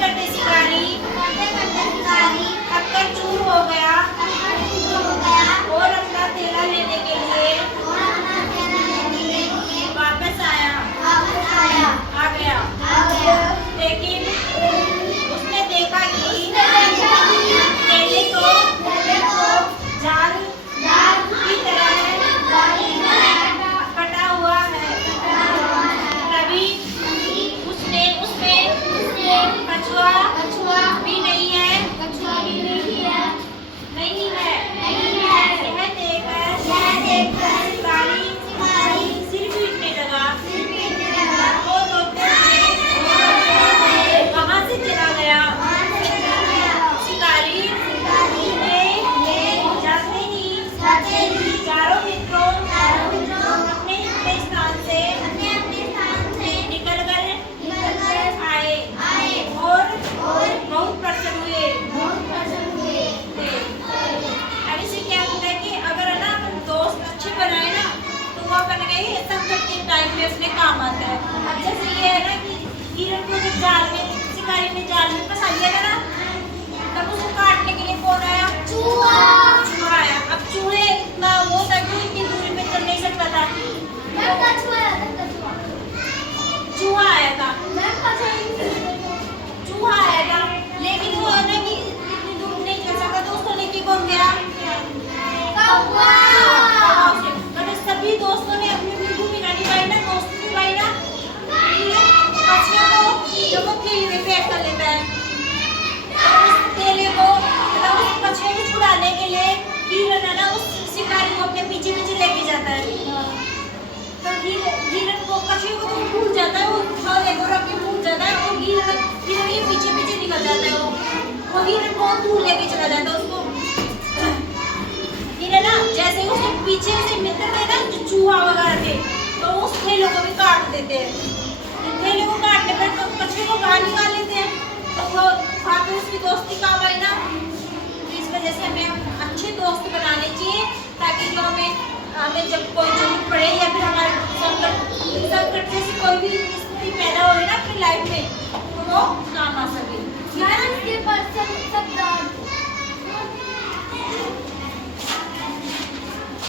करते शिकारी थककर चूर हो गया और अपना थैला लेने के लिए वापस आ गया। लेकिन उसने देखा कि थैले तो जाल की तरह कटा हुआ है। तभी उसमें कछुआ भी नहीं है। यह देखकर शिकारी सिर पीटने लगा और रोते हुए वहां से चला गया। शिकारी जाते ही चारों मित्रों अपने अपने स्थान से निकल कर आए और बहुत प्रसन्न हुए थे। अब इससे क्या होता है कि अगर है ना अपन दोस्त अच्छे बनाए ना तो वो अपन कहीं संकट के टाइम में उसमें काम आता है। अब जैसे ये है ना कि हिरण को जब शिकारी ने जाल में फंसा लिया था ना, तब उसको काटने के लिए कौन आया? चूहा आया। अब चूहे इतना वो था कि इतनी दूरी पे चल नहीं सकता था, चूहा आया था। लेकिन वो है ना कि इतनी दूर नहीं चल सकता तो उसको लेके कौन गया? मतलब सभी दोस्तों ने अपनी अपनी भूमिका निभाई ना, दोस्त निभाई ना। कछुए को जब वो थैले में पैक कर लेता है और उस थैले को मतलब उस कछुए को छुड़ाने के लिए हिरण है ना उस शिकारी को अपने पीछे पीछे लेके जाता है। तो हिरण को कछुए को तो भूल जाता है, वो थैले को रख के भूल जाता है और हिरण के पीछे पीछे निकल जाता है। वो हिरण बहुत दूर लेके चला जाता है उसको। हिरण ना जैसे उसके पीछे से मित्र थे ना जो चूहा वगैरह थे, तो उस थैले को भी काट देते हैं। थैले को काटने पर तो कछुए को बाहर निकाल लेते हैं, तो वो वहाँ पे उसकी दोस्ती काम आई ना। तो इस वजह से हमें अच्छे दोस्त बनाने चाहिए ताकि जो हमें जब कोई जरूरत पड़े या फिर हमारे संकट जैसी कोई भी स्थिति पैदा हो ना अपनी लाइफ में तो वो काम आ सके।